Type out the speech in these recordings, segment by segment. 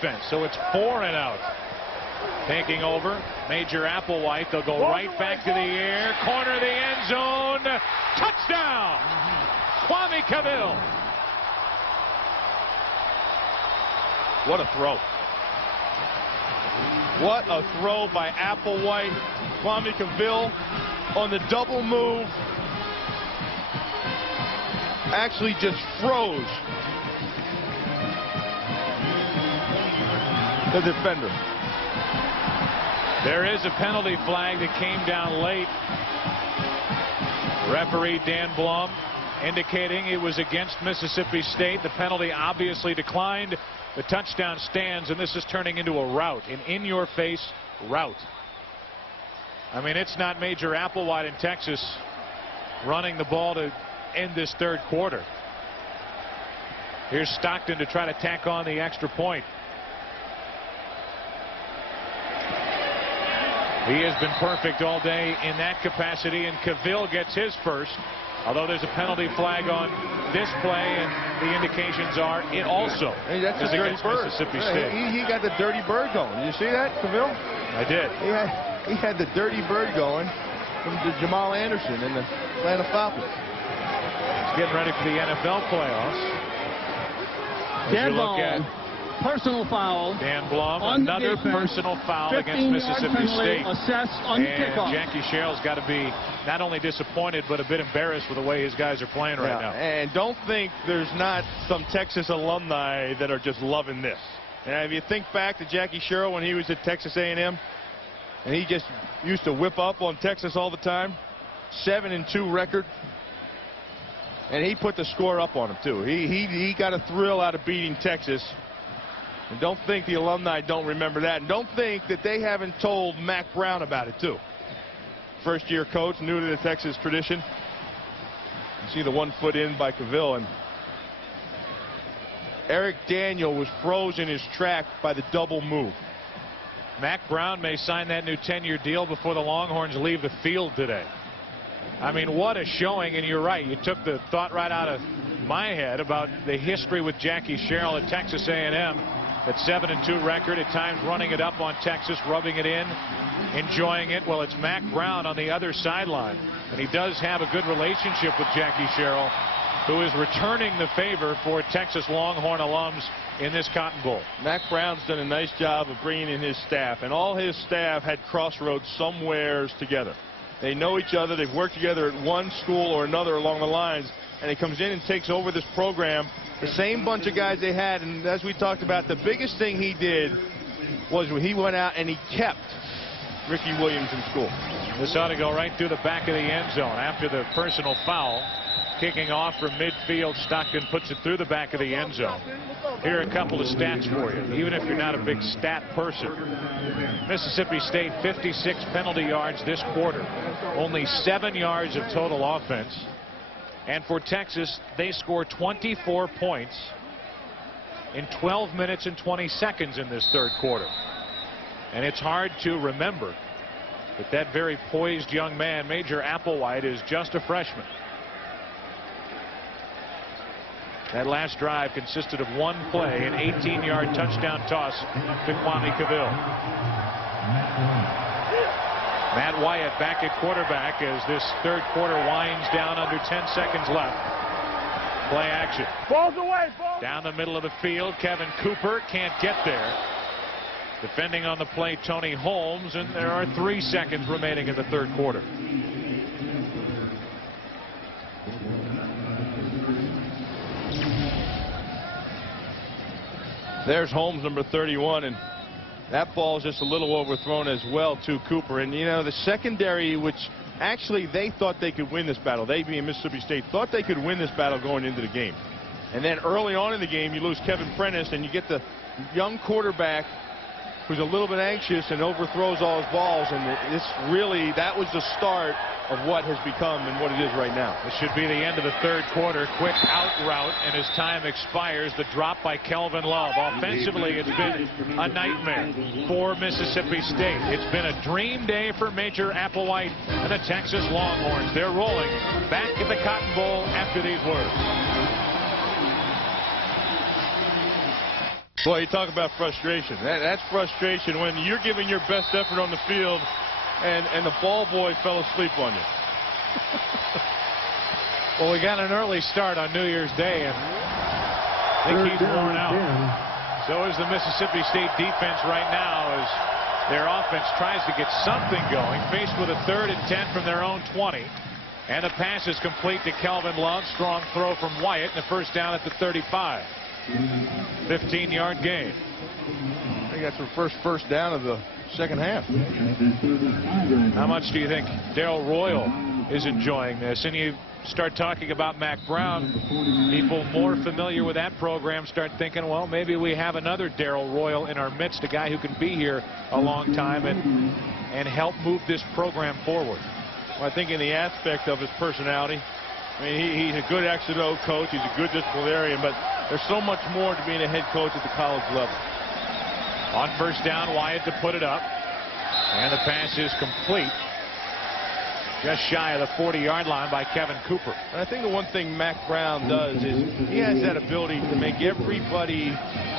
defense. So it's 4 and out. Taking over, Major Applewhite. They'll go right back to the air. Corner of the end zone. Touchdown! Kwame Cavill. What a throw. What a throw by Applewhite. Kwame Cavill on the double move. Actually just froze the defender. There is a penalty flag that came down late. Referee Dan Blum indicating it was against Mississippi State. The penalty obviously declined. The touchdown stands, and this is turning into a rout, an in-your-face rout. I mean, it's not Major Applewhite in Texas running the ball to end this third quarter. Here's Stockton to try to tack on the extra point. He has been perfect all day in that capacity, and Cavill gets his first. Although there's a penalty flag on this play, and the indications are it also that's is a dirty against bird. Mississippi State. He got the dirty bird going. Did you see that, Cavill? I did. He had the dirty bird going from Jamal Anderson in the Atlanta Falcons. He's getting ready for the NFL playoffs. Dead ball. Personal foul. Dan Blum, on another personal foul against Mississippi State. Assessed on the kickoff. Jackie Sherrill's got to be not only disappointed, but a bit embarrassed with the way his guys are playing right now. And don't think there's not some Texas alumni that are just loving this. And if you think back to Jackie Sherrill when he was at Texas A&M, and he just used to whip up on Texas all the time, 7-2 record. And he put the score up on him, too. He got a thrill out of beating Texas. And don't think the alumni don't remember that. And don't think that they haven't told Mac Brown about it, too. First-year coach, new to the Texas tradition. You see the 1 foot in by Cavill. And Eric Daniel was frozen in his track by the double move. Mac Brown may sign that new 10-year deal before the Longhorns leave the field today. I mean, what a showing. And you're right. You took the thought right out of my head about the history with Jackie Sherrill at Texas A&M. That 7-2 record, at times running it up on Texas, rubbing it in, enjoying it. Well, it's Mac Brown on the other sideline. And he does have a good relationship with Jackie Sherrill, who is returning the favor for Texas Longhorn alums in this Cotton Bowl. Mac Brown's done a nice job of bringing in his staff, and all his staff had crossroads somewheres together. They know each other. They've worked together at one school or another along the lines, and he comes in and takes over this program. The same bunch of guys they had, and as we talked about, the biggest thing he did was when he went out and he kept Ricky Williams in school. This ought to go right through the back of the end zone after the personal foul. Kicking off from midfield, Stockton puts it through the back of the end zone. Here are a couple of stats for you, even if you're not a big stat person. Mississippi State, 56 penalty yards this quarter. Only 7 yards of total offense. And for Texas, they score 24 points in 12 minutes and 20 seconds in this third quarter. And it's hard to remember that that very poised young man, Major Applewhite, is just a freshman. That last drive consisted of one play, an 18-yard touchdown toss to Kwame Cavill. Matt WYATT back at quarterback as this third quarter winds down, under 10 seconds left. Play action. Balls away, balls. Down the middle of the field, Kevin Cooper can't get there. Defending on the play, Tony Holmes, and there are 3 seconds remaining in the third quarter. There's Holmes, number 31, and that ball is just a little overthrown as well to Cooper. And, you know, the secondary, which actually they thought they could win this battle, they being Mississippi State, thought they could win this battle going into the game. And then early on in the game, you lose Kevin Prentice, and you get the young quarterback who's a little bit anxious and overthrows all his balls. And this really, that was the start of what has become and what it is right now. This should be the end of the third quarter. Quick out route, and as time expires, the drop by Kelvin Love. Offensively, it's been a nightmare for Mississippi State. It's been a dream day for Major Applewhite and the Texas Longhorns. They're rolling back at the Cotton Bowl after these words. Boy, you talk about frustration. That's frustration when you're giving your best effort on the field and the ball boy fell asleep on you. Well, we got an early start on New Year's Day, and I think he's worn out. So is the Mississippi State defense right now as their offense tries to get something going, faced with a 3rd and 10 from their own 20. And the pass is complete to Kelvin Love. Strong throw from Wyatt, and a first down at the 35. 15-yard gain. I think that's the first down of the second half. How much do you think Darrell Royal is enjoying this? And you start talking about Mac Brown, people more familiar with that program start thinking, well, maybe we have another Darrell Royal in our midst, a guy who can be here a long time and help move this program forward. Well, I think in the aspect of his personality, I mean, he's a good X&O coach. He's a good disciplinarian, but there's so much more to being a head coach at the college level. On first down, Wyatt to put it up. And the pass is complete. Just shy of the 40-yard line by Kevin Cooper. And I think the one thing Mac Brown does is he has that ability to make everybody,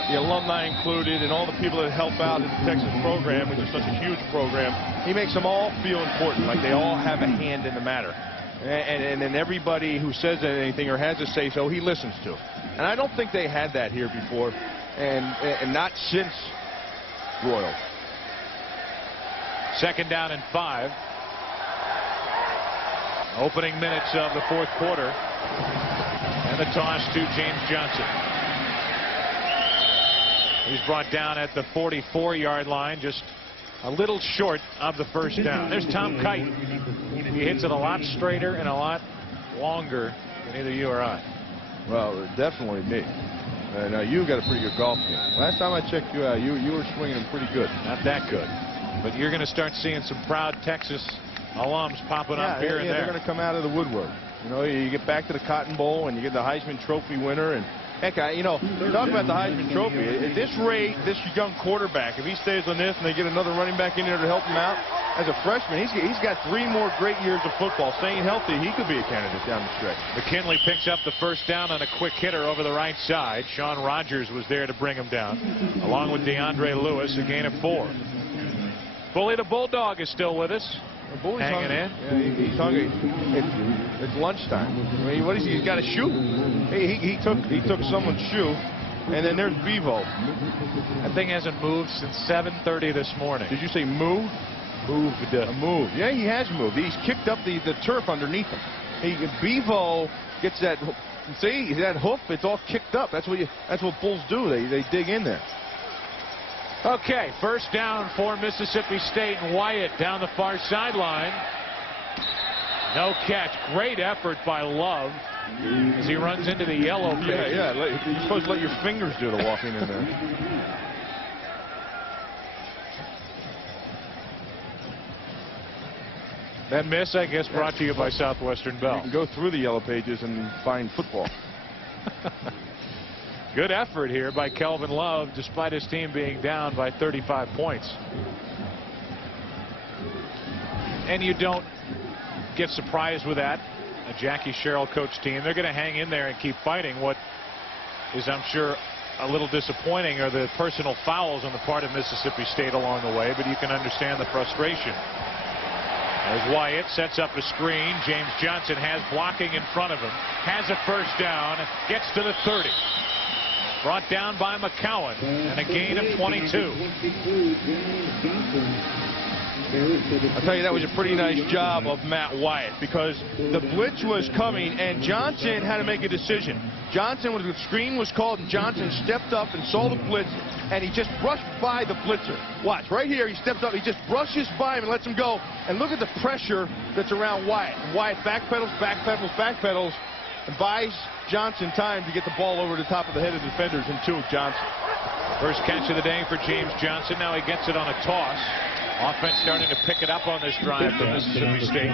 the alumni included, and all the people that help out in the Texas program, which is such a huge program, he makes them all feel important, like they all have a hand in the matter. And then everybody who says anything or has a say-so, he listens to. And I don't think they had that here before, and not since Royal. 2nd down and 5. Opening minutes of the 4th quarter. And the toss to James Johnson. He's brought down at the 44-yard line, just a little short of the first down. There's Tom Kite. He hits it a lot straighter and a lot longer than either you or I. Well, definitely me. Now, you got a pretty good golf game. Last time I checked you out, you were swinging them pretty good. Not that good. But you're going to start seeing some proud Texas alums popping up here and there. They're going to come out of the woodwork. You know, you get back to the Cotton Bowl and you get the Heisman Trophy winner. And heck, you know, talk about the Heisman Trophy. At this rate, this young quarterback, if he stays on this and they get another running back in there to help him out as a freshman, he's got 3 more great years of football. Staying healthy, he could be a candidate down the stretch. McKinley picks up the first down on a quick hitter over the right side. Sean Rogers was there to bring him down, along with DeAndre Lewis, a gain of 4. Bully the Bulldog is still with us. Hanging in. Yeah, he's hungry. It's lunchtime. I mean, what is he? He's got a shoe. He took someone's shoe, and then there's Bevo. That thing hasn't moved since 7:30 this morning. Did you say move? Moved. A move. Yeah, he has moved. He's kicked up the turf underneath him. Bevo gets that. See that hoof? It's all kicked up. That's what bulls do. They dig in there. Okay, first down for Mississippi State, and Wyatt down the far sideline. No catch. Great effort by Love as he runs into the yellow pages. Yeah. You're supposed to let your fingers do the walking in there. That miss, I guess, brought to you by Southwestern Bell. You can go through the yellow pages and find football. Good effort here by Kelvin Love, despite his team being down by 35 points. And you don't get surprised with that. A Jackie Sherrill coach team, they're going to hang in there and keep fighting. What is, I'm sure, a little disappointing are the personal fouls on the part of Mississippi State along the way, but you can understand the frustration. As Wyatt sets up a screen, James Johnson has blocking in front of him, has a first down, gets to the 30. Brought down by McCowan, and a gain of 22. I'll tell you, that was a pretty nice job of Matt Wyatt, because the blitz was coming, and Johnson had to make a decision. The screen was called, and Johnson stepped up and saw the blitz, and he just brushed by the blitzer. Watch, right here, he steps up, he just brushes by him and lets him go. And look at the pressure that's around Wyatt. Wyatt backpedals, and buys Johnson time to get the ball over the top of the head of defenders and to Johnson. First catch of the day for James Johnson. Now he gets it on a toss. Offense starting to pick it up on this drive for Mississippi State.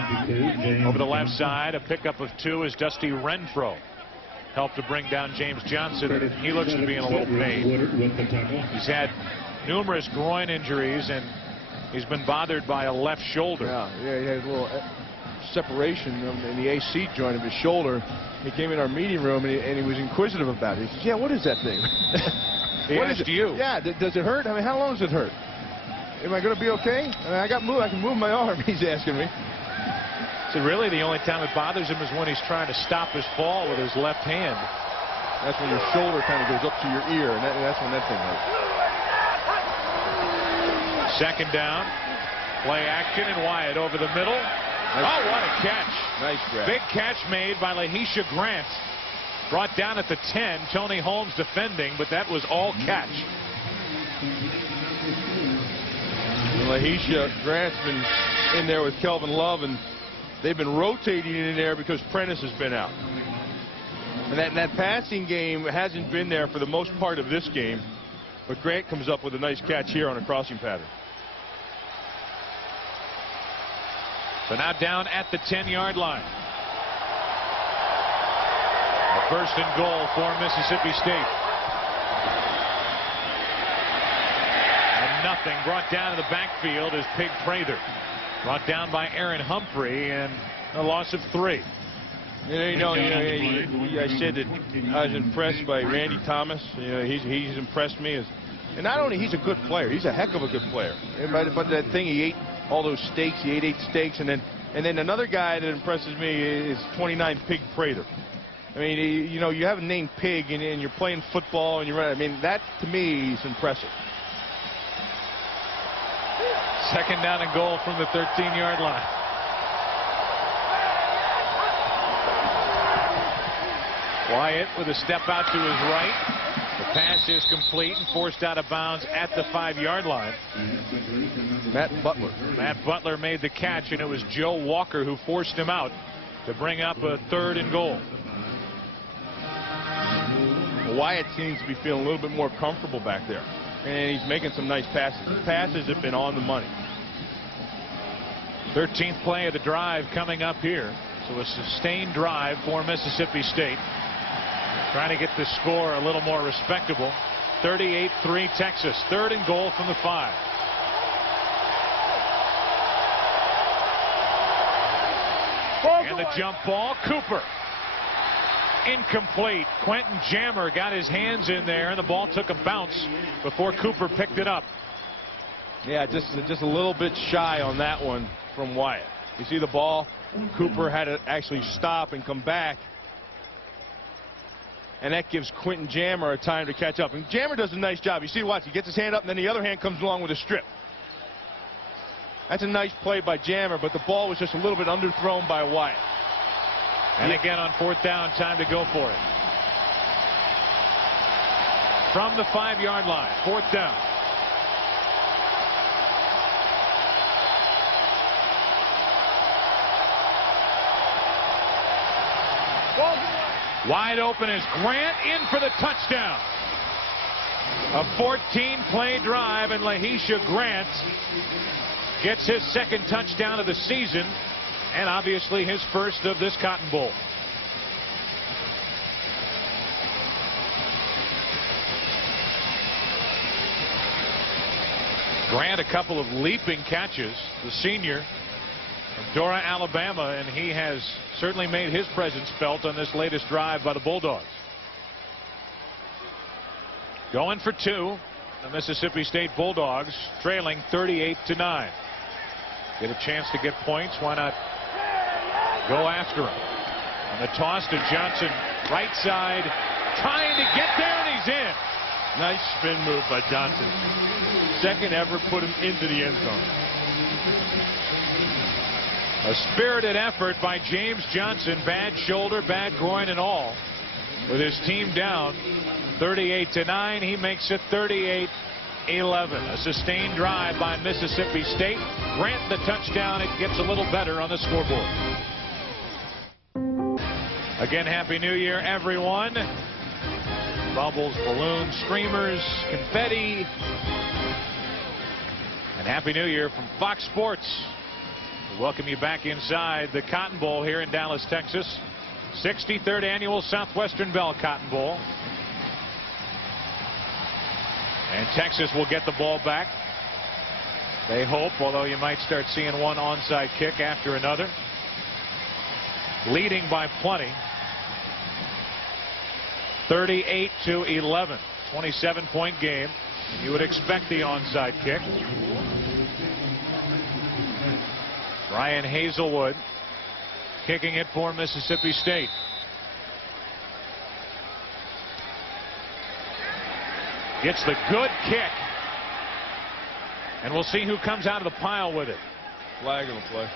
Over the left side, a pickup of 2 is Dusty Renfro. Helped to bring down James Johnson. He looks to be in a little pain. He's had numerous groin injuries, and he's been bothered by a left shoulder. Yeah, he has a little separation in the AC joint of his shoulder. He came in our meeting room, and he was inquisitive about it. He says, yeah, what is that thing? He asked you. Yeah, does it hurt? I mean, how long does it hurt? Am I going to be okay? I mean, I can move my arm, he's asking me. So really the only time it bothers him is when he's trying to stop his fall with his left hand. That's when your shoulder kind of goes up to your ear, and that's when that thing hurts. Second down. Play action, and Wyatt over the middle. Nice. Oh, what a catch. Nice grab. Big catch made by LaHisha Grant. Brought down at the 10. Tony Holmes defending, but that was all catch. LaHisha Grant's been in there with Kelvin Love, and they've been rotating in there because Prentice has been out. And that passing game hasn't been there for the most part of this game, but Grant comes up with a nice catch here on a crossing pattern. So now down at the 10-yard line. A first and goal for Mississippi State. And nothing. Brought down to the backfield is Pig Prather. Brought down by Aaron Humphrey, and a loss of 3. I said that I was impressed by Randy Thomas. He's impressed me. And not only he's a good player, he's a heck of a good player. But that thing, he ate all those steaks. He ate 8 steaks, and then another guy that impresses me is 29 Pig Prather. I mean, you have a name Pig, and you're playing football, and I mean, that to me is impressive. Second down and goal from the 13-yard line. Wyatt with a step out to his right. The pass is complete and forced out of bounds at the 5-yard line. Matt Butler made the catch, and it was Joe Walker who forced him out to bring up a 3rd and goal. Wyatt seems to be feeling a little bit more comfortable back there, and he's making some nice passes. The passes have been on the money. 13th play of the drive coming up here. So a sustained drive for Mississippi State. Trying to get the score a little more respectable. 38-3 Texas. 3rd and goal from the 5. And the jump ball. Cooper. Incomplete. Quentin Jammer got his hands in there, and the ball took a bounce before Cooper picked it up. Yeah, just a little bit shy on that one from Wyatt. You see the ball? Cooper had to actually stop and come back. And that gives Quentin Jammer a time to catch up. And Jammer does a nice job. You see, watch, he gets his hand up, and then the other hand comes along with a strip. That's a nice play by Jammer, but the ball was just a little bit underthrown by Wyatt. And again on 4th down, time to go for it. From the 5-yard line, 4th down. Wide open is Grant, in for the touchdown. A 14-play drive, and LaHisha Grant gets his 2nd touchdown of the season, and obviously his first of this Cotton Bowl. Grant, a couple of leaping catches, the senior from Dora, Alabama, and he has certainly made his presence felt on this latest drive by the Bulldogs. Going for 2, the Mississippi State Bulldogs trailing 38-9. Get a chance to get points, why not go after him? And the toss to Johnson, right side, trying to get there, and he's in. Nice spin move by Johnson. 2nd ever put him into the end zone. A spirited effort by James Johnson, bad shoulder, bad groin and all. With his team down 38-9, he makes it 38-11. A sustained drive by Mississippi State. Grant the touchdown. It gets a little better on the scoreboard. Again, Happy New Year, everyone. Bubbles, balloons, streamers, confetti. And Happy New Year from Fox Sports. We welcome you back inside the Cotton Bowl here in Dallas, Texas. 63rd annual Southwestern Bell Cotton Bowl. And Texas will get the ball back. They hope, although you might start seeing one onside kick after another. Leading by plenty. 38-11. 27-point game. You would expect the onside kick. Ryan Hazelwood kicking it for Mississippi State. Gets the good kick. And we'll see who comes out of the pile with it. Flag on the play.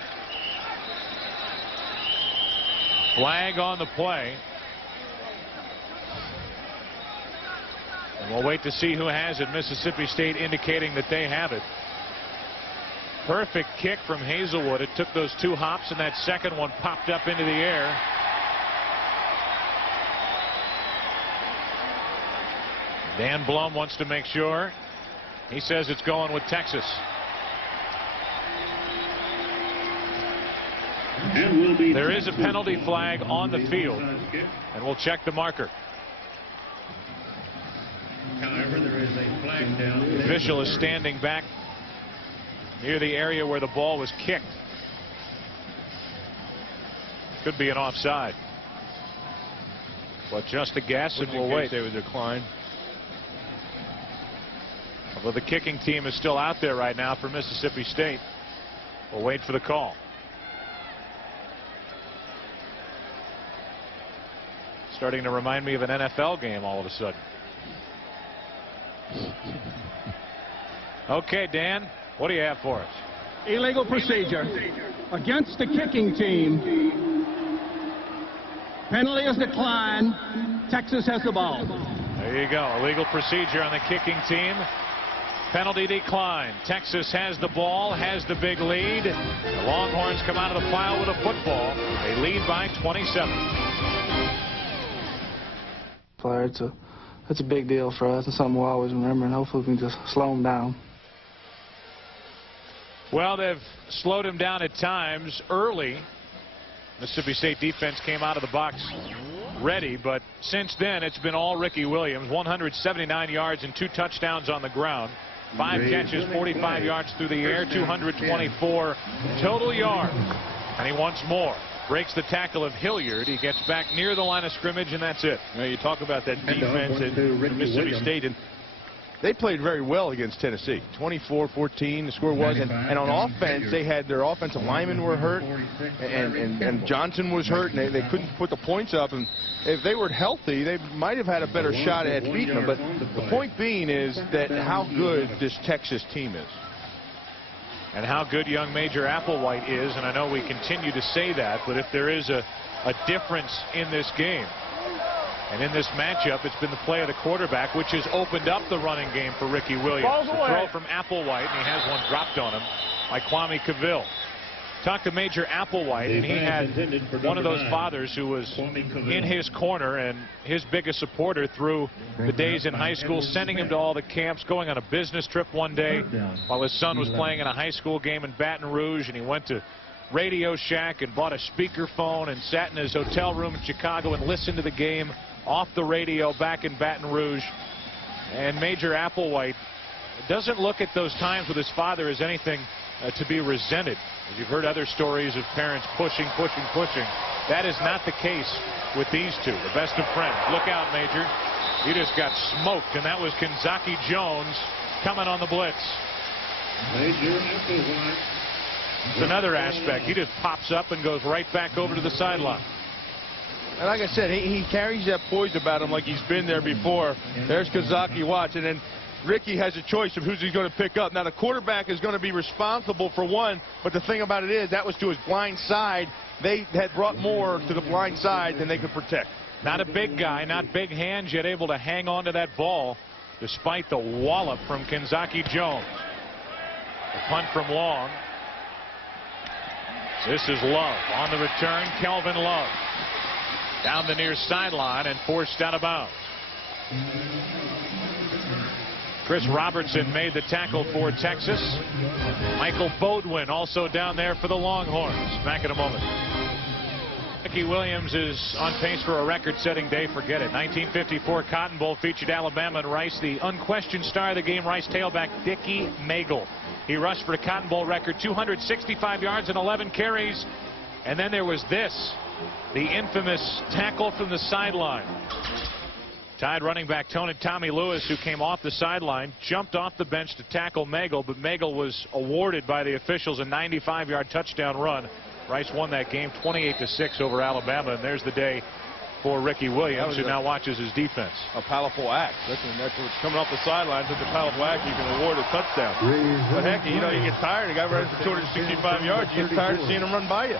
Flag on the play. And we'll wait to see who has it. Mississippi State indicating that they have it. Perfect kick from Hazelwood. It took those 2 hops, and that second one popped up into the air. Dan Blum wants to make sure. He says it's going with Texas. There is a penalty flag on the field, and we'll check the marker. However, there is a flag down. The official is standing back near the area where the ball was kicked. Could be an offside, but just a guess, and we'll wait. They would decline. Although the kicking team is still out there right now for Mississippi State. We'll wait for the call. Starting to remind me of an NFL game all of a sudden. Okay, Dan, what do you have for us? Illegal procedure against the kicking team. Penalty is declined. Texas has the ball. There you go. Illegal procedure on the kicking team. Penalty decline. Texas has the ball, has the big lead. The Longhorns come out of the pile with a football. They lead by 27. It's a big deal for us and something we'll always remember, and hopefully we can just slow them down. Well, they've slowed him down at times early. Mississippi State defense came out of the box ready, but since then it's been all Ricky Williams. 179 yards and 2 touchdowns on the ground. 5 catches, 45 yards through the air, 224 total yards. And he wants more. Breaks the tackle of Hilliard. He gets back near the line of scrimmage, and that's it. You know, you talk about that defense at Mississippi State, and they played very well against Tennessee. 24-14 the score was, and on offense they had their offensive linemen were hurt, and Johnson was hurt, and they couldn't put the points up. And if they were healthy, they might have had a better shot at beating them. But the point being is that how good this Texas team is. And how good young Major Applewhite is, and I know we continue to say that, but if there is a difference in this game and in this matchup, it's been the play of the quarterback, which has opened up the running game for Ricky Williams. The throw from Applewhite, and he has one dropped on him by Kwame Cavill. Talked to Major Applewhite, and he had one of those fathers who was in his corner and his biggest supporter through the days in high school, sending him to all the camps, going on a business trip one day while his son was playing in a high school game in Baton Rouge, and he went to Radio Shack and bought a speakerphone and sat in his hotel room in Chicago and listened to the game off the radio back in Baton Rouge. And Major Applewhite doesn't look at those times with his father as anything to be resented. As you've heard other stories of parents pushing. That is not the case with these two, the best of friends. Look out, Major. He just got smoked, and that was Kenzaki Jones coming on the blitz. Major Applewhite. It's another aspect. He just pops up and goes right back over to the sideline. And like I said, he carries that poise about him like he's been there before. There's Kenzaki Watts, and then Ricky has a choice of who's he's going to pick up. Now, the quarterback is going to be responsible for one, but the thing about it is that was to his blind side. They had brought more to the blind side than they could protect. Not a big guy, not big hands, yet able to hang on to that ball despite the wallop from Kenzaki Jones. The punt from Long. This is Love. On the return, Kelvin Love. Down the near sideline and forced out of bounds. Chris Robertson made the tackle for Texas. Michael Bodwin also down there for the Longhorns. Back in a moment. Ricky Williams is on pace for a record-setting day. Forget it. 1954 Cotton Bowl featured Alabama and Rice. The unquestioned star of the game, Rice tailback Dickie Magel. He rushed for a Cotton Bowl record, 265 yards and 11 carries. And then there was this, the infamous tackle from the sideline. Tide running back Tommy Lewis, who came off the sideline, jumped off the bench to tackle Megal, but Megal was awarded by the officials a 95-yard touchdown run. Rice won that game 28-6 over Alabama, and there's the day for Ricky Williams, who now watches his defense. A powerful act. That's what's coming off the sidelines. It's a powerful act. You can award a touchdown. But heck, you know, you get tired. The guy runs for 265 yards. You get tired of seeing him run by you.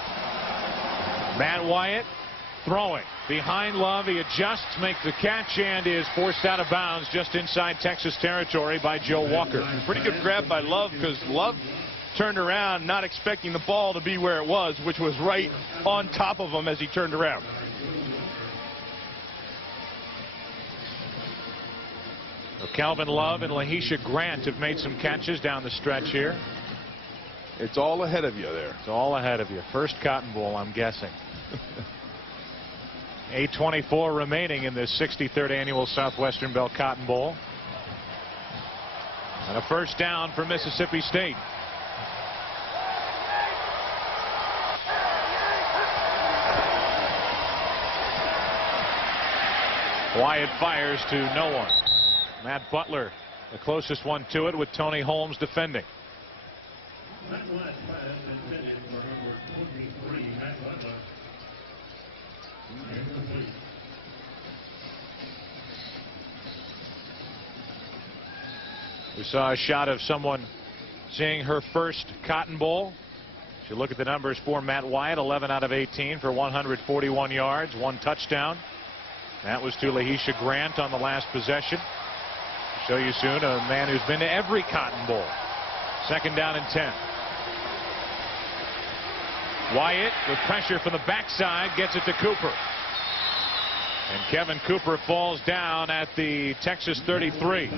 Matt Wyatt throwing behind Love. He adjusts, makes the catch, and is forced out of bounds just inside Texas territory by Joe Walker. Pretty good grab by Love, because Love turned around not expecting the ball to be where it was, which was right on top of him as he turned around. Calvin Love and Lahisha Grant have made some catches down the stretch here. It's all ahead of you there. It's all ahead of you. First Cotton Bowl, I'm guessing. 8:24 remaining in this 63rd annual Southwestern Bell Cotton Bowl. And a first down for Mississippi State. Wyatt fires to no one. Matt Butler, the closest one to it, with Tony Holmes defending. We saw a shot of someone seeing her first Cotton Bowl. If you look at the numbers for Matt Wyatt, 11 out of 18 for 141 yards, 1 touchdown. That was to Lahisha Grant on the last possession. Show you soon a man who's been to every Cotton Bowl. Second down and 10. Wyatt with pressure from the backside gets it to Cooper. And Kevin Cooper falls down at the Texas 33.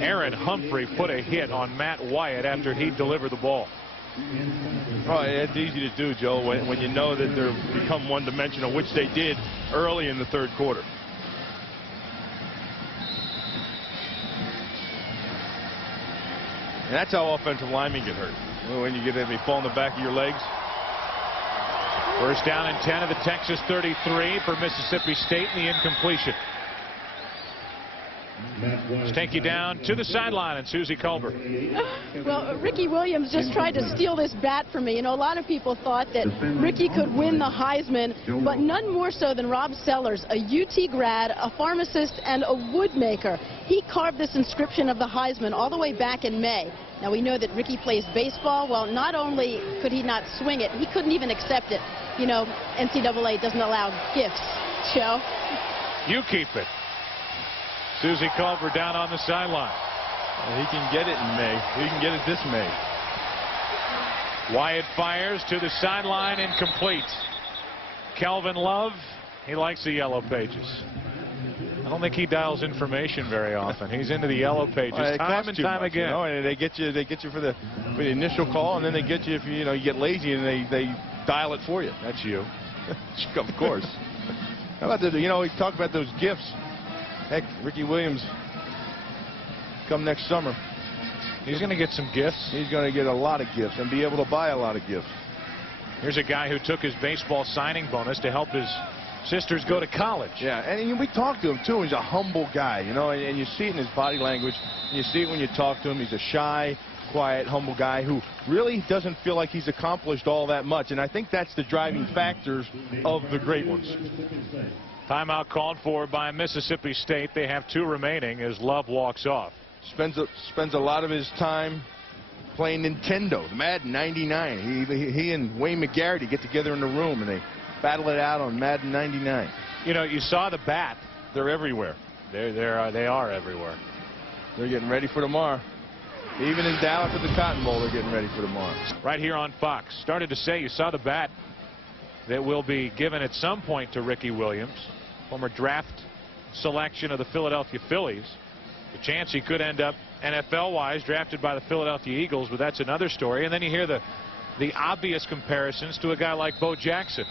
Aaron Humphrey put a hit on Matt Wyatt after he delivered the ball. Oh, it's easy to do, Joe, when you know that they're become one-dimensional, which they did early in the third quarter. And that's how offensive linemen get hurt. When you get them, they fall in the back of your legs. First down and 10 of the Texas 33 for Mississippi State, and the incompletion. Let's take you down to the sideline and Susie Culver. Well, Ricky Williams just tried to steal this bat from me. You know, a lot of people thought that Ricky could win the Heisman, but none more so than Rob Sellers, a UT grad, a pharmacist, and a woodmaker. He carved this inscription of the Heisman all the way back in May. Now, we know that Ricky plays baseball. Well, not only could he not swing it, he couldn't even accept it. You know, NCAA doesn't allow gifts, Joe. You keep it. Susie Culver down on the sideline. He can get it in May. He can get it this May. Wyatt fires to the sideline, incomplete. Calvin Love, he likes the yellow pages. I don't think he dials information very often. He's into the yellow pages time and time again. You know, and they get you for the initial call, and then they get you if you get lazy and they dial it for you. That's you. Of course. How about we talk about those gifts. Heck, Ricky Williams come next summer. He's going to get some gifts. He's going to get a lot of gifts and be able to buy a lot of gifts. Here's a guy who took his baseball signing bonus to help his sisters go to college. Yeah, and we talked to him too. He's a humble guy, and you see it in his body language. And you see it when you talk to him. He's a shy, quiet, humble guy who really doesn't feel like he's accomplished all that much. And I think that's the driving factors of the great ones. Timeout called for by Mississippi State. They have 2 remaining as Love walks off. Spends a lot of his time playing Nintendo, the Madden 99. He and Wayne McGarity get together in the room and they battle it out on Madden 99. You know, you saw the bat. They're everywhere. They are everywhere. They're getting ready for tomorrow. Even in Dallas at the Cotton Bowl, they're getting ready for tomorrow. Right here on Fox. Started to say you saw the bat that will be given at some point to Ricky Williams, former draft selection of the Philadelphia Phillies. The chance he could end up NFL-wise drafted by the Philadelphia Eagles, but that's another story. And then you hear the obvious comparisons to a guy like Bo Jackson,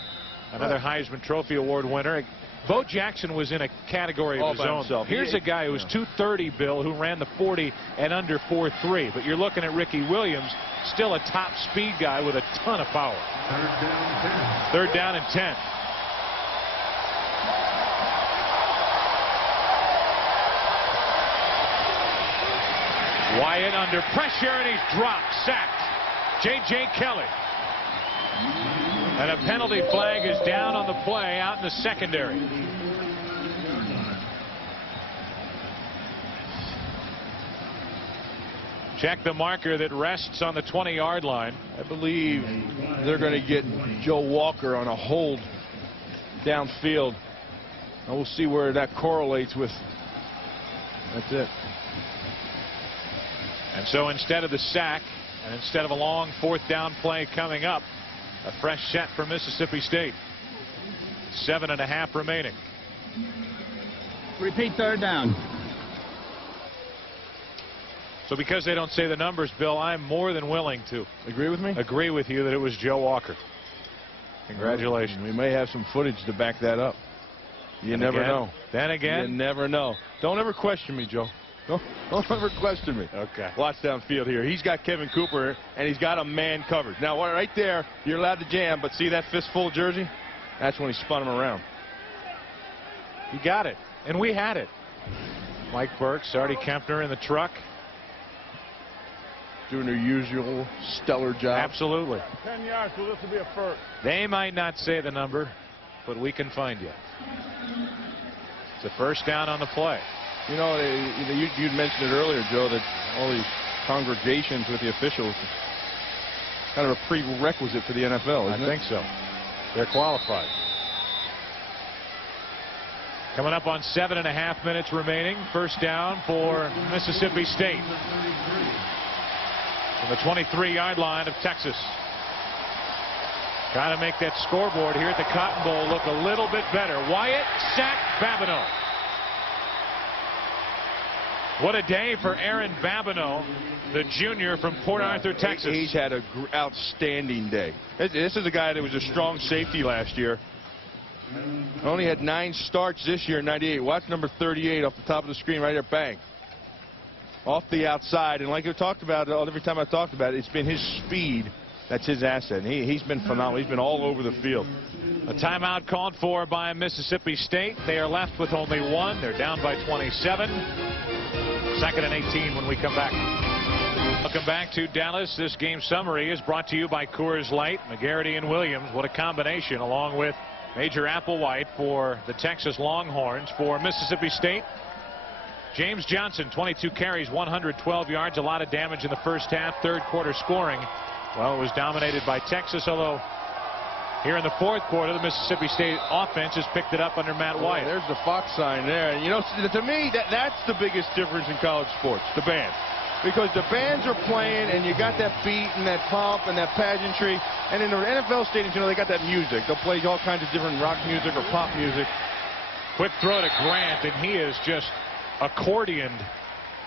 another Heisman Trophy Award winner. Bo Jackson was in a category of his own. Here's a guy who was 230, Bill, who ran the 40 at under 4.3. But you're looking at Ricky Williams, still a top speed guy with a ton of power. Third down and 10. Wyatt under pressure, and he's dropped, sacked. J.J. Kelly. And a penalty flag is down on the play out in the secondary. Check the marker that rests on the 20-yard line. I believe they're going to get Joe Walker on a hold downfield. And we'll see where that correlates with. That's it. And so instead of the sack, and instead of a long 4th down play coming up, a fresh set for Mississippi State. 7.5 remaining. Repeat 3rd down. So because they don't say the numbers, Bill, I'm more than willing to Agree with me? agree with you that it was Joe Walker. Congratulations. We may have some footage to back that up. You never know. Then again. You never know. Don't ever question me, Joe. Don't ever question me. Okay. Watch downfield here. He's got Kevin Cooper, and he's got a man covered. Now, right there, you're allowed to jam, but see that fistful jersey? That's when he spun him around. He got it, and we had it. Mike Burks, Artie Kempner in the truck. Doing their usual stellar job. Absolutely. 10 yards, so this will be a first. They might not say the number, but we can find you. It's a 1st down on the play. You know, you'd mentioned it earlier, Joe, that all these congregations with the officials, kind of a prerequisite for the NFL, isn't it? I think so. They're qualified. Coming up on 7.5 minutes remaining. 1st down for Mississippi State. From the 23-yard line of Texas. Trying to make that scoreboard here at the Cotton Bowl look a little bit better. Wyatt sacked Babineau. What a day for Aaron Babineau, the junior from Port Arthur, Texas. He's had an outstanding day. This is a guy that was a strong safety last year. Only had 9 starts this year in '98. Watch number 38 off the top of the screen right there. Bang. Off the outside. And like we talked about every time I talked about it, it's been his speed that's his asset. And he's been phenomenal. He's been all over the field. A timeout called for by Mississippi State. They are left with only 1. They're down by 27. 2nd and 18 when we come back. Welcome back to Dallas. This game summary is brought to you by Coors Light, McGarity and Williams. What a combination, along with Major Applewhite for the Texas Longhorns. For Mississippi State, James Johnson, 22 carries, 112 yards, a lot of damage in the 1st half. 3rd quarter scoring, well, it was dominated by Texas, although here in the 4th quarter, the Mississippi State offense has picked it up under Matt Wyatt. There's the Fox sign there. And, you know, to me, that's the biggest difference in college sports, the band. Because the bands are playing, and you got that beat and that pomp and that pageantry. And in the NFL stadiums, you know, they got that music. They'll play all kinds of different rock music or pop music. Quick throw to Grant, and he is just accordioned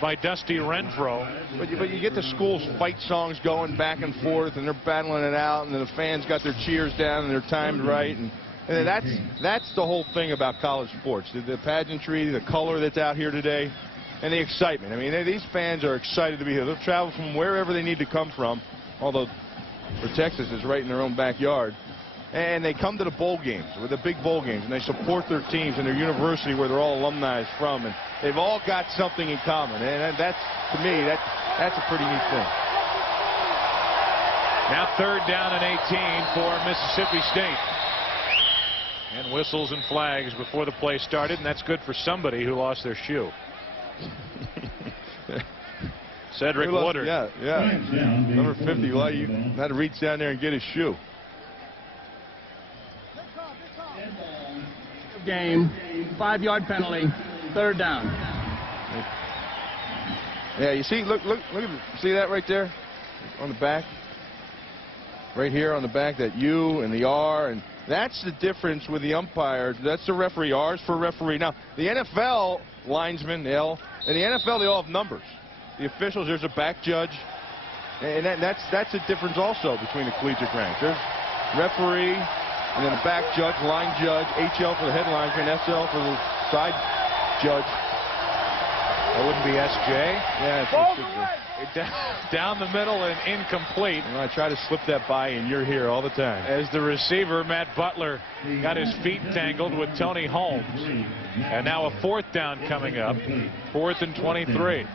by Dusty Renfro. But you get the school's fight songs going back and forth, and they're battling it out, and the fans got their cheers down, and they're timed right. And that's the whole thing about college sports. The pageantry, the color that's out here today, and the excitement. I mean, these fans are excited to be here. They'll travel from wherever they need to come from, although for Texas, it's right in their own backyard. And they come to the bowl games, with the big bowl games, and they support their teams and their university where they're all alumni from. And they've all got something in common. And that's, to me, that's a pretty neat thing. Now 3rd down and 18 for Mississippi State. And whistles and flags before the play started, and that's good for somebody who lost their shoe. Cedric Woodard. Yeah. Number 50. Well, you had to reach down there and get his shoe. Game, 5-yard penalty, 3rd down. Yeah, you see, look at, see that right there on the back? Right here on the back, that U and the R, and that's the difference with the umpires. That's the referee. R's for referee. Now, the NFL linesman, L, and the NFL, they all have numbers. The officials, there's a back judge, and that's a difference also between the collegiate ranks. There's referee, and then a back judge, line judge, HL for the headliner, and SL for the side judge. That wouldn't be SJ. Yeah, down the middle and incomplete. And I try to slip that by, and you're here all the time. As the receiver, Matt Butler, got his feet tangled with Tony Holmes. And now a 4th down coming up. 4th and 23.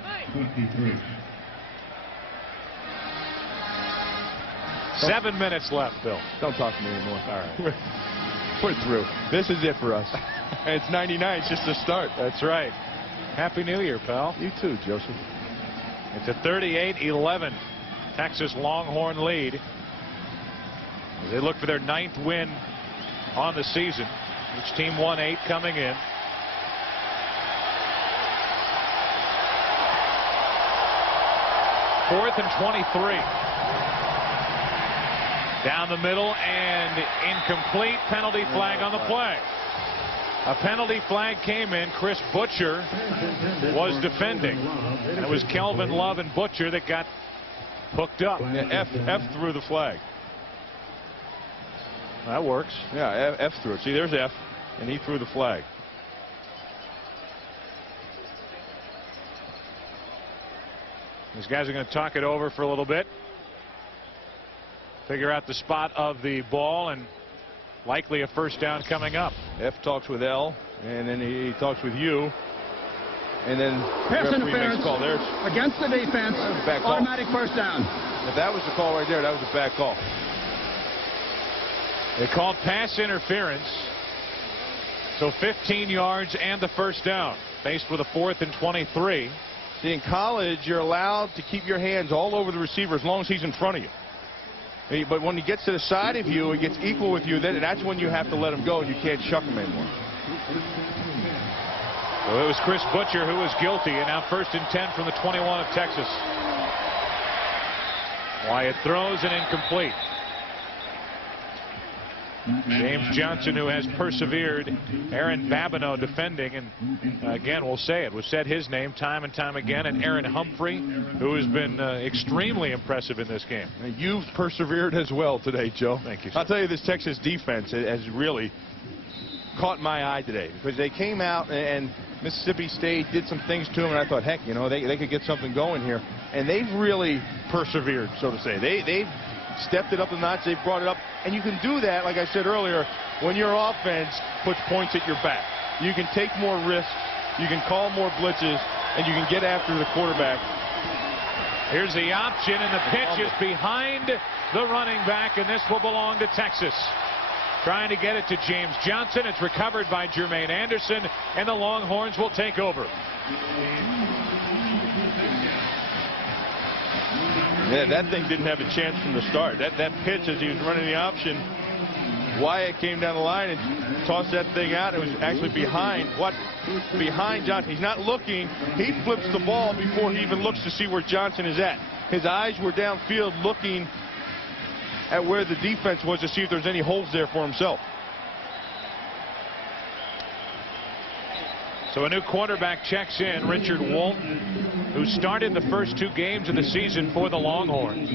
7 minutes left, Bill. Don't talk to me anymore. All right. We're through. This is it for us. And it's 99. It's just the start. That's right. Happy New Year, pal. You too, Joseph. It's a 38-11 Texas Longhorn lead as they look for their 9th win on the season. Each team won 8 coming in. Fourth and 23. Down the middle and incomplete. Penalty flag on the play. A penalty flag came in. Chris Butcher was defending. And it was Kelvin Love and Butcher that got hooked up. Yeah, F threw the flag. That works. Yeah, F threw it. See, there's F, and he threw the flag. These guys are going to talk it over for a little bit. Figure out the spot of the ball and likely a first down coming up. F talks with L, and then he talks with U, and then Pass the referee interference makes a call. There's against the defense. back call. Automatic first down. If that was the call right there, that was a bad call. They called pass interference. So 15 yards and the first down. Faced with a 4th and 23. See, in college, you're allowed to keep your hands all over the receiver as long as he's in front of you. But when he gets to the side of you, he gets equal with you, then that's when you have to let him go and you can't shuck him anymore. Well, it was Chris Butcher who was guilty, and now 1st and 10 from the 21 of Texas. Wyatt throws and incomplete. James Johnson, who has persevered. Aaron Babineau defending, and again, we'll say it, we've said his name time and time again, and Aaron Humphrey, who has been extremely impressive in this game. You've persevered as well today, Joe. Thank you, sir. I'll tell you, this Texas defense has really caught my eye today, because they came out and Mississippi State did some things to them, and I thought, heck, you know, they could get something going here. And they've really persevered, so to say. They've stepped it up a notch. They've brought it up. And you can do that, like I said earlier, when your offense puts points at your back. You can take more risks, you can call more blitzes, and you can get after the quarterback. Here's the option, and the pitch is behind the running back, and this will belong to Texas. Trying to get it to James Johnson. It's recovered by Jermaine Anderson, and the Longhorns will take over. Yeah, that thing didn't have a chance from the start. That pitch, as he was running the option, Wyatt came down the line and tossed that thing out. It was actually behind Johnson. He's not looking. He flips the ball before he even looks to see where Johnson is at. His eyes were downfield looking at where the defense was to see if there's any holes there for himself. So a new quarterback checks in, Richard Walton, who started the first 2 games of the season for the Longhorns.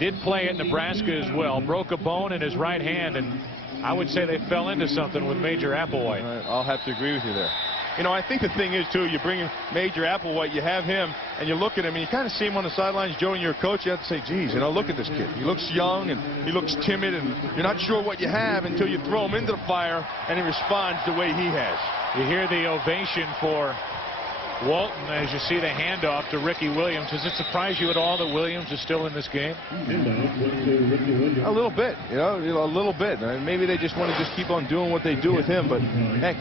Did play at Nebraska as well. Broke a bone in his right hand, and I would say they fell into something with Major Applewhite. I'll have to agree with you there. You know, I think the thing is, too, you bring in Major Applewhite, you have him, and you look at him, and you kind of see him on the sidelines. Joe, and you're a coach, you have to say, geez, you know, look at this kid. He looks young, and he looks timid, and you're not sure what you have until you throw him into the fire, and he responds the way he has. You hear the ovation for Walton as you see the handoff to Ricky Williams. Does it surprise you at all that Williams is still in this game? A little bit, you know, a little bit. Maybe they just want to just keep on doing what they do with him, but heck,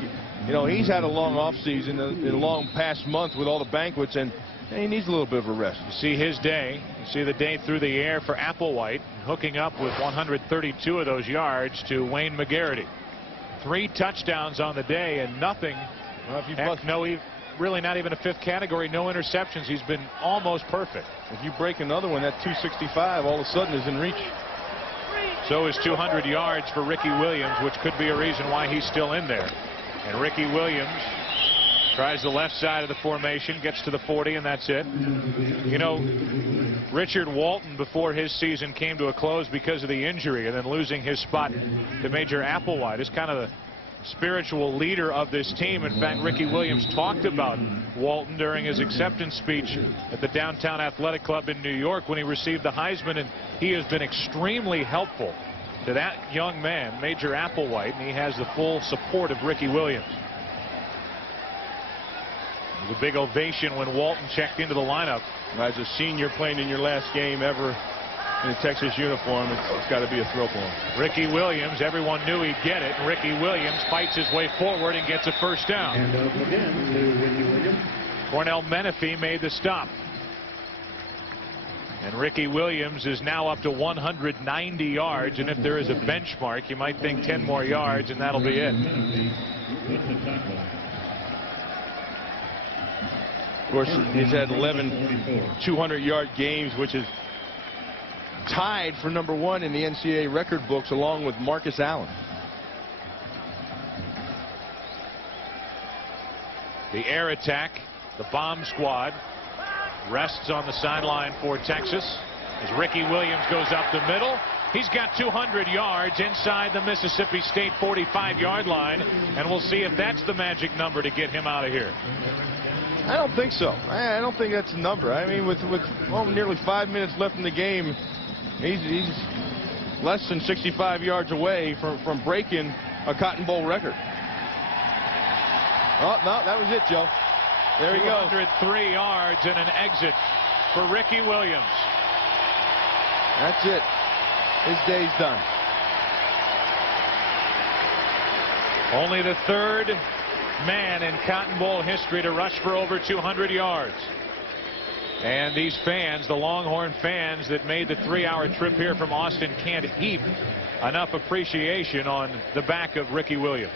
you know, he's had a long offseason, a long past month with all the banquets, and he needs a little bit of a rest. You see his day. You see the day through the air for Applewhite, hooking up with 132 of those yards to Wayne McGarity. 3 touchdowns on the day and nothing. Well, Really not even a 5th category. No interceptions. He's been almost perfect. If you break another one, that 265 all of a sudden is in reach. So is 200 yards for Ricky Williams, which could be a reason why he's still in there. And Ricky Williams tries the left side of the formation, gets to the 40, and that's it. You know, Richard Walton, before his season came to a close because of the injury and then losing his spot to Major Applewhite, is kind of the spiritual leader of this team. In fact, Ricky Williams talked about Walton during his acceptance speech at the Downtown Athletic Club in New York when he received the Heisman, and he has been extremely helpful to that young man, Major Applewhite, and he has the full support of Ricky Williams. It was a big ovation when Walton checked into the lineup. As a senior playing in your last game ever in a Texas uniform, it's got to be a thrill for him. Ricky Williams, everyone knew he'd get it, and Ricky Williams fights his way forward and gets a first down. And again to Ricky Williams. Cornell Menifee made the stop. And Ricky Williams is now up to 190 yards, and if there is a benchmark, you might think 10 more yards, and that'll be it. Of course, he's had 11 200-yard games, which is tied for #1 in the NCAA record books, along with Marcus Allen. The air attack, the bomb squad, rests on the sideline for Texas as Ricky Williams goes up the middle. He's got 200 yards inside the Mississippi State 45-yard line, and we'll see if that's the magic number to get him out of here. I don't think so. I don't think that's a number. I mean, with nearly 5 minutes left in the game, he's less than 65 yards away from breaking a Cotton Bowl record. Oh, no, that was it, Joe. There he goes. 203 yards and an exit for Ricky Williams. That's it. His day's done. Only the third man in Cotton Bowl history to rush for over 200 yards. And these fans, the Longhorn fans that made the 3-hour trip here from Austin, can't heap enough appreciation on the back of Ricky Williams.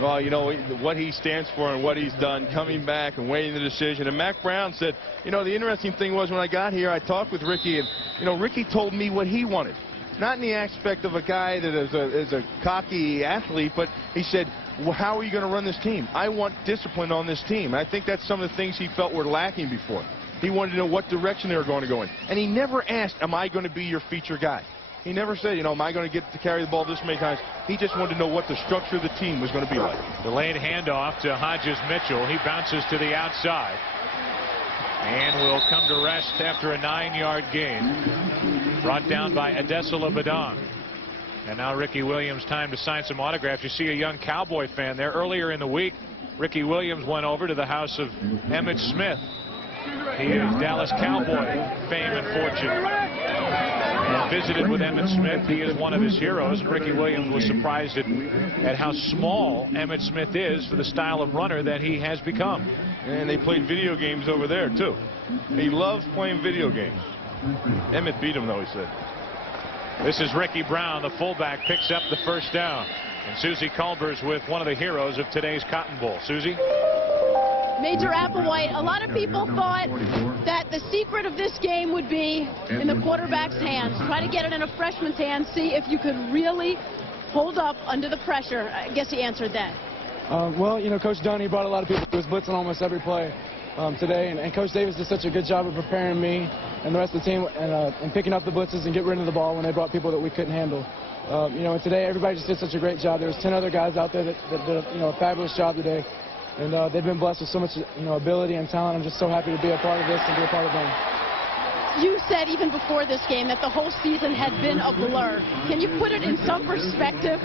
Well, you know, what he stands for and what he's done, coming back and weighing the decision. And Mac Brown said, you know, the interesting thing was when I got here, I talked with Ricky, and, you know, Ricky told me what he wanted. Not in the aspect of a guy that is a cocky athlete, but he said, well, how are you going to run this team? I want discipline on this team. And I think that's some of the things he felt were lacking before. He wanted to know what direction they were going to go in. And he never asked, am I going to be your feature guy? He never said, you know, am I going to get to carry the ball this many times? He just wanted to know what the structure of the team was going to be like. Delayed handoff to Hodges Mitchell. He bounces to the outside and will come to rest after a 9-yard gain. Brought down by Adesela Badong. And now Ricky Williams, time to sign some autographs. You see a young Cowboy fan there. Earlier in the week, Ricky Williams went over to the house of Emmitt Smith. He is Dallas Cowboy fame and fortune. And visited with Emmitt Smith. He is one of his heroes. And Ricky Williams was surprised at how small Emmitt Smith is for the style of runner that he has become. And they played video games over there, too. He loves playing video games. Emmitt beat him, though, he said. This is Ricky Brown, the fullback, picks up the first down. And Susie Culbers with one of the heroes of today's Cotton Bowl. Susie? Major Applewhite, a lot of people thought that the secret of this game would be in the quarterback's hands. Try to get it in a freshman's hands, see if you could really hold up under the pressure. I guess he answered that. Well, you know, Coach Dunn, he brought a lot of people. He was blitzing almost every play today, and Coach Davis did such a good job of preparing me and the rest of the team and picking up the blitzes and getting rid of the ball when they brought people that we couldn't handle. You know, and today everybody just did such a great job. There was 10 other guys out there that did a fabulous job today. And they've been blessed with so much, ability and talent. I'm just so happy to be a part of this and be a part of them. You said even before this game that the whole season had been a blur. Can you put it in some perspective?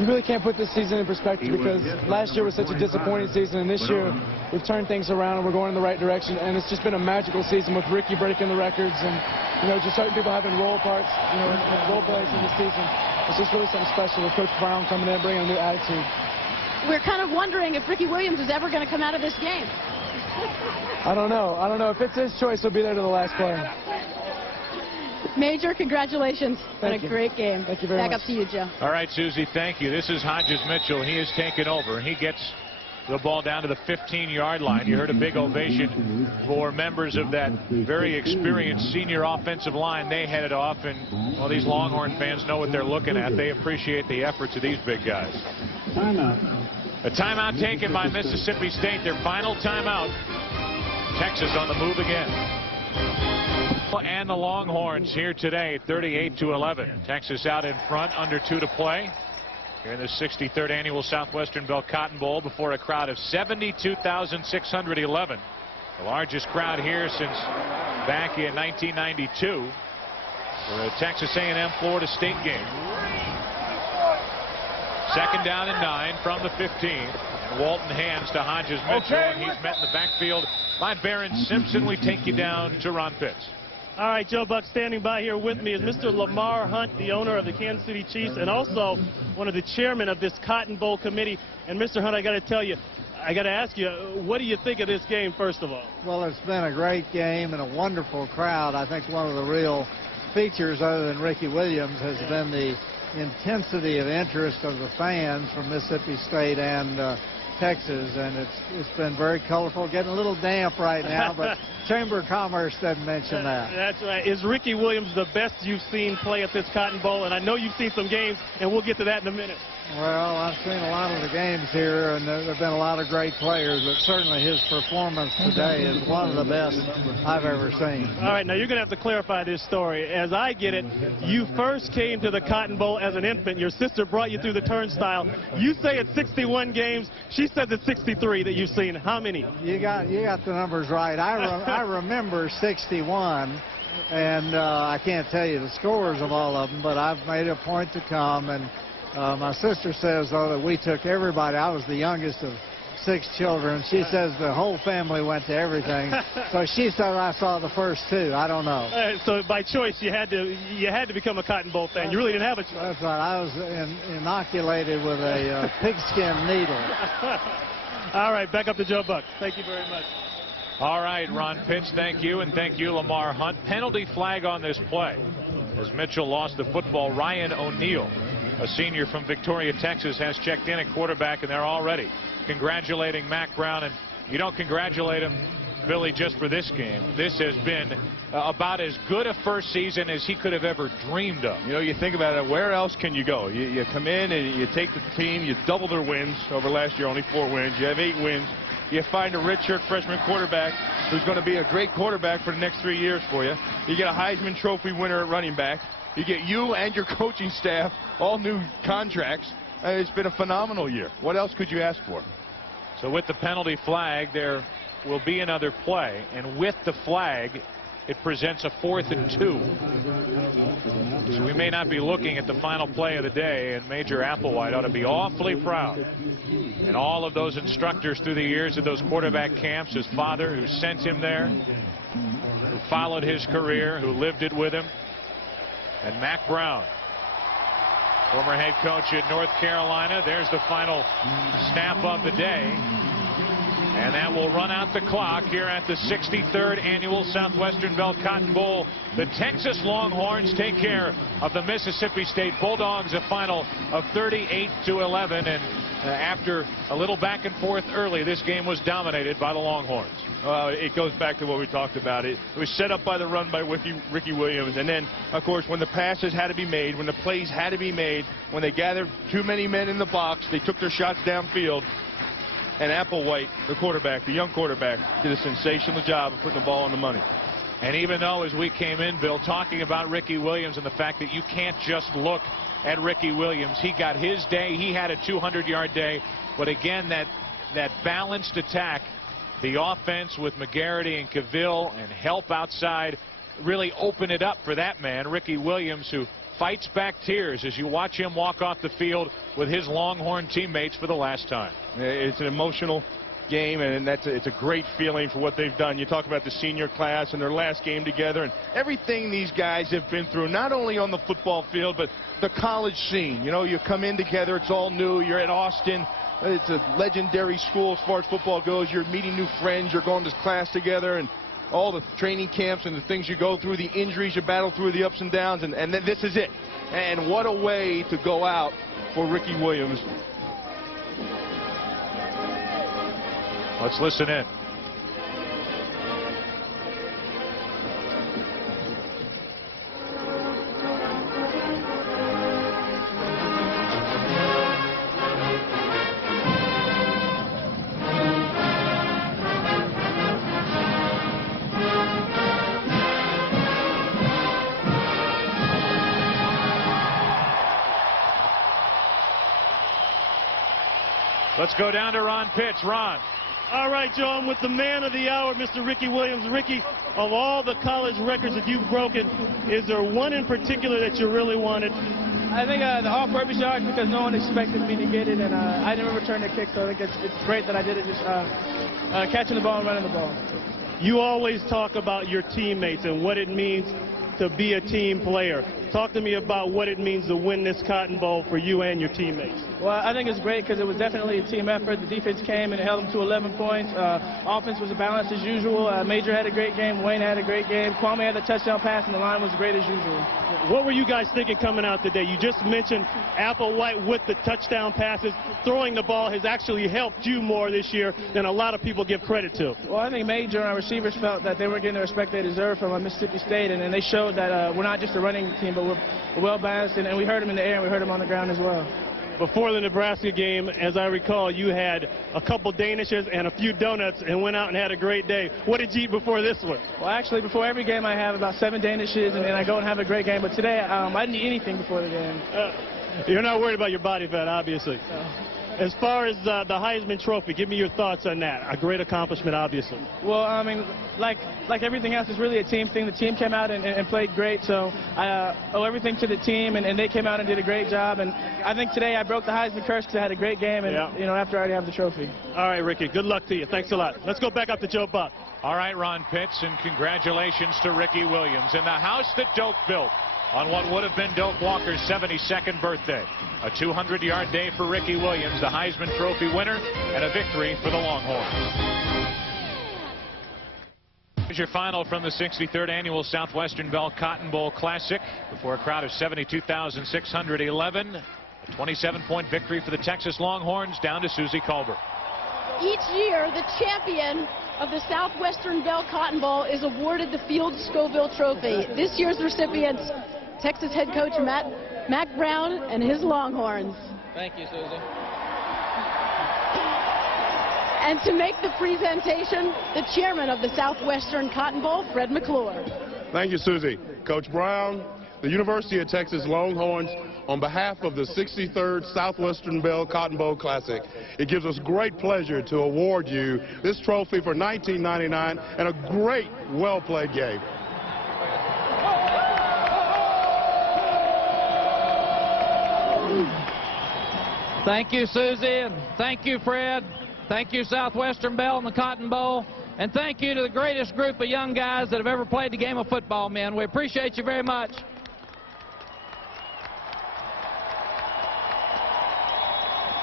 You really can't put this season in perspective because last year was such a disappointing season, and this year we've turned things around and we're going in the right direction. And it's just been a magical season with Ricky breaking the records and, just certain people having role parts, role plays in the season. It's just really something special with Coach Brown coming in and bringing a new attitude. We're kind of wondering if Ricky Williams is ever going to come out of this game. I don't know. If it's his choice, he'll be there to the last play. Major, congratulations on a great game. Thank you very much. Back up to you, Joe. All right, Susie, thank you. This is Hodges Mitchell. He has taken over. He gets the ball down to the 15-yard line. You heard a big ovation for members of that very experienced senior offensive line. They headed off, and, well, these Longhorn fans know what they're looking at. They appreciate the efforts of these big guys. Timeout. A timeout taken by Mississippi State. Their final timeout. Texas on the move again. And the Longhorns here today, 38-11. Texas out in front, under 2 to play. Here in the 63rd annual Southwestern Bell Cotton Bowl before a crowd of 72,611. The largest crowd here since back in 1992 for a Texas A&M Florida State game. Second down and 9 from the 15. And Walton hands to Hodges Mitchell, and he's met in the backfield by Barron Simpson. We take you down to Ron Pitts. All right, Joe Buck, standing by here with me is Mr. Lamar Hunt, the owner of the Kansas City Chiefs, and also one of the chairmen of this Cotton Bowl committee. And Mr. Hunt, I got to tell you, I got to ask you, what do you think of this game, first of all? Well, it's been a great game and a wonderful crowd. I think one of the real features, other than Ricky Williams, has been the intensity of interest of the fans from Mississippi State and Texas, and it's been very colorful. Getting a little damp right now, but Chamber of Commerce doesn't mention that. That's right. Is Ricky Williams the best you've seen play at this Cotton Bowl? And I know you've seen some games, and we'll get to that in a minute. Well, I've seen a lot of the games here, and there have been a lot of great players, but certainly his performance today is one of the best I've ever seen. All right, now you're going to have to clarify this story. As I get it, you first came to the Cotton Bowl as an infant. Your sister brought you through the turnstile. You say it's 61 games. She says it's 63 that you've seen. How many? You got the numbers right. I remember 61, and I can't tell you the scores of all of them, but I've made a point to come. And my sister says, though, that we took everybody. I was the youngest of 6 children. She says the whole family went to everything. So she said I saw the first 2. I don't know. So by choice, you had to become a Cotton Bowl fan. You really didn't have a choice. That's right. I was inoculated with a pigskin needle. All right, back up to Joe Buck. Thank you very much. All right, Ron Pitts, thank you, and thank you, Lamar Hunt. Penalty flag on this play as Mitchell lost the football. Ryan O'Neal, a senior from Victoria, Texas, has checked in at quarterback, and they're already congratulating Mack Brown. And you don't congratulate him, Billy, just for this game. This has been about as good a first season as he could have ever dreamed of. You know, you think about it, where else can you go? You come in and you take the team, you double their wins over last year, only 4 wins. You have 8 wins. You find a redshirt freshman quarterback who's going to be a great quarterback for the next 3 years for you. You get a Heisman Trophy winner at running back. You get you and your coaching staff all new contracts. It's been a phenomenal year. What else could you ask for? So with the penalty flag, there will be another play, and with the flag, it presents a 4th and 2. So we may not be looking at the final play of the day, and Major Applewhite ought to be awfully proud. And all of those instructors through the years of those quarterback camps, his father who sent him there, who followed his career, who lived it with him, and Mack Brown, former head coach at North Carolina. There's the final snap of the day. And that will run out the clock here at the 63rd annual Southwestern Bell Cotton Bowl. The Texas Longhorns take care of the Mississippi State Bulldogs, a final of 38-11. And after a little back and forth early, this game was dominated by the Longhorns. It goes back to what we talked about. It was set up by the run by Ricky Williams. And then, of course, when the passes had to be made, when the plays had to be made, when they gathered too many men in the box, they took their shots downfield. And Applewhite, the quarterback, the young quarterback, did a sensational job of putting the ball on the money. And even though, as we came in, Bill, talking about Ricky Williams and the fact that you can't just look at Ricky Williams, he got his day. He had a 200-yard day. But again, that balanced attack, the offense with McGarity and Cavill and help outside really opened it up for that man, Ricky Williams, who fights back tears as you watch him walk off the field with his Longhorn teammates for the last time. It's an emotional game, and it's a great feeling for what they've done. You talk about the senior class and their last game together and everything these guys have been through, not only on the football field, but the college scene. You know, you come in together, it's all new. You're at Austin. It's a legendary school as far as football goes. You're meeting new friends. You're going to class together, and all the training camps and the things you go through, the injuries you battle through, the ups and downs, and then this is it. And what a way to go out for Ricky Williams. Let's listen in. Let's go down to Ron Pitts. Ron. All right, Joe, I'm with the man of the hour, Mr. Ricky Williams. Ricky, of all the college records that you've broken, is there one in particular that you really wanted? I think the all-purpose yard, because no one expected me to get it, and I never returned the kick, so I think it's great that I did it, just catching the ball and running the ball. You always talk about your teammates and what it means to be a team player. Talk to me about what it means to win this Cotton Bowl for you and your teammates. Well, I think it's great because it was definitely a team effort. The defense came and held them to 11 points. Offense was balanced as usual. Major had a great game. Wayne had a great game. Kwame had a touchdown pass, and the line was great as usual. What were you guys thinking coming out today? You just mentioned Applewhite with the touchdown passes. Throwing the ball has actually helped you more this year than a lot of people give credit to. Well, I think Major and our receivers felt that they were getting the respect they deserve from Mississippi State, and they showed that we're not just a running team, but we're well-balanced, and we heard them in the air, and we heard them on the ground as well. Before the Nebraska game, as I recall, you had a couple Danishes and a few donuts and went out and had a great day. What did you eat before this one? Well, actually, before every game, I have about 7 Danishes, and then I go and have a great game. But today, I didn't eat anything before the game. You're not worried about your body fat, obviously. As far as the Heisman Trophy, give me your thoughts on that. A great accomplishment, obviously. Well, I mean, like everything else, it's really a team thing. The team came out and played great, so I owe everything to the team, and they came out and did a great job. And I think today I broke the Heisman curse because I had a great game, and you know, after I already have the trophy. All right, Ricky, good luck to you. Thanks a lot. Let's go back up to Joe Buck. All right, Ron Pitts, and congratulations to Ricky Williams in the house that Doak built on what would have been Doak Walker's 72nd birthday. A 200-yard day for Ricky Williams, the Heisman Trophy winner, and a victory for the Longhorns. Here's your final from the 63rd Annual Southwestern Bell Cotton Bowl Classic before a crowd of 72,611. A 27-point victory for the Texas Longhorns, down to Susie Colbert. Each year, the champion of the Southwestern Bell Cotton Bowl is awarded the Field Scoville Trophy. This year's recipients, Texas head coach Mac Brown and his Longhorns. Thank you, Susie. And to make the presentation, the chairman of the Southwestern Cotton Bowl, Fred McClure. Thank you, Susie. Coach Brown, the University of Texas Longhorns, on behalf of the 63rd Southwestern Bell Cotton Bowl Classic, it gives us great pleasure to award you this trophy for 1999 and a great, well-played game. Thank you, Susie, and thank you, Fred. Thank you, Southwestern Bell and the Cotton Bowl. And thank you to the greatest group of young guys that have ever played the game of football, men. We appreciate you very much.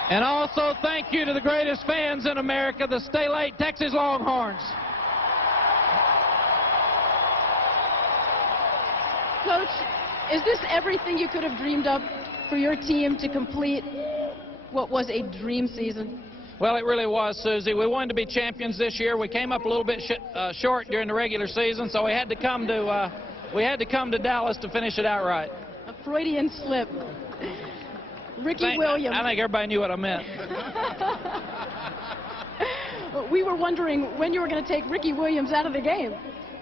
And also thank you to the greatest fans in America, the Stay Late Texas Longhorns. Coach, is this everything you could have dreamed of for your team to complete what was a dream season? Well, it really was, Susie. We wanted to be champions this year. We came up a little bit short during the regular season, so we had to come to Dallas to finish it out right. A Freudian slip. Ricky Williams. I think everybody knew what I meant. We were wondering when you were going to take Ricky Williams out of the game.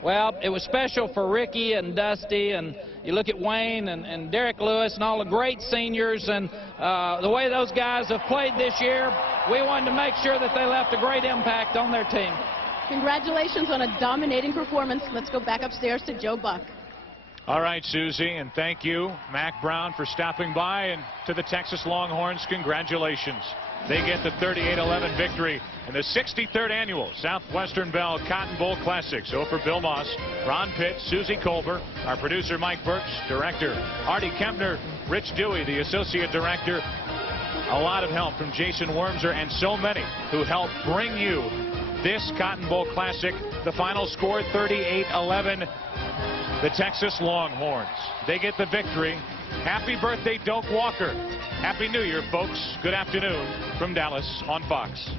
Well, it was special for Ricky and Dusty, and you look at Wayne and Derek Lewis and all the great seniors, and the way those guys have played this year, we wanted to make sure that they left a great impact on their team. Congratulations on a dominating performance. Let's go back upstairs to Joe Buck. All right, Susie, and thank you, Mac Brown, for stopping by, and to the Texas Longhorns, congratulations. They get the 38-11 victory in the 63rd Annual Southwestern Bell Cotton Bowl Classic. So for Bill Moss, Ron Pitts, Susie Colbert, our producer Mike Burks, director Artie Kempner, Rich Dewey, the associate director, a lot of help from Jason Wormser and so many who helped bring you this Cotton Bowl Classic. The final score 38-11. The Texas Longhorns, they get the victory. Happy birthday, Doak Walker. Happy New Year, folks. Good afternoon from Dallas on Fox.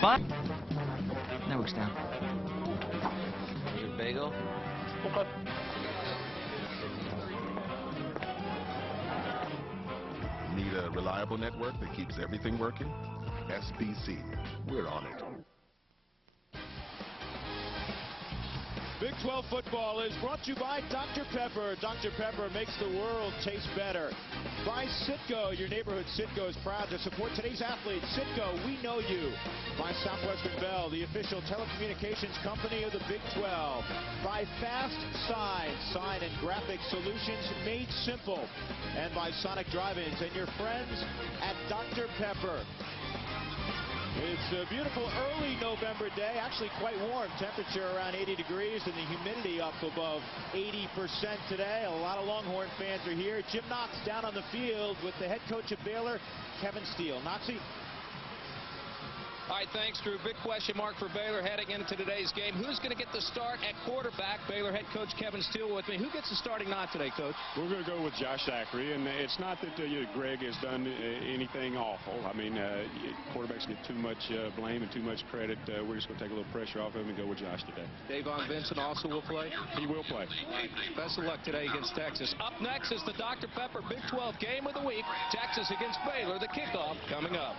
What? Network's down. Your bagel? Okay. Need a reliable network that keeps everything working? SBC. We're on it. Big 12 football is brought to you by Dr. Pepper. Dr. Pepper makes the world taste better. By Citgo, your neighborhood Citgo is proud to support today's athletes. Citgo, we know you. By Southwestern Bell, the official telecommunications company of the Big 12. By Fast Sign and graphic solutions made simple. And by Sonic Drive-Ins and your friends at Dr. Pepper. It's a beautiful early November day, actually quite warm. Temperature around 80 degrees and the humidity up above 80% today. A lot of Longhorn fans are here. Jim Knox down on the field with the head coach of Baylor, Kevin Steele. Knoxy. All right, thanks, Drew. Big question mark for Baylor heading into today's game. Who's going to get the start at quarterback? Baylor head coach Kevin Steele with me. Who gets the starting nod today, Coach? We're going to go with Josh Zachary, and it's not that Greg has done anything awful. I mean, quarterbacks get too much blame and too much credit. We're just going to take a little pressure off him and go with Josh today. Davon Vincent also will play? He will play. Best of luck today against Texas. Up next is the Dr. Pepper Big 12 Game of the Week. Texas against Baylor, the kickoff coming up.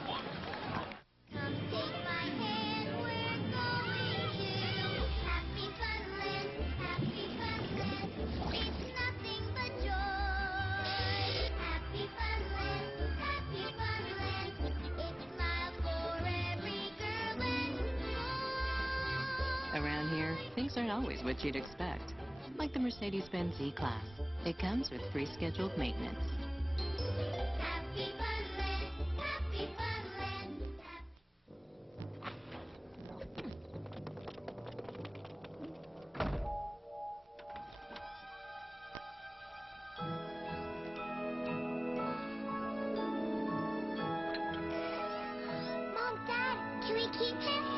Around here, things aren't always what you'd expect. Like the Mercedes-Benz E-Class. It comes with free scheduled maintenance. Happy Funland, Happy Funland. Mom, Dad, can we keep him?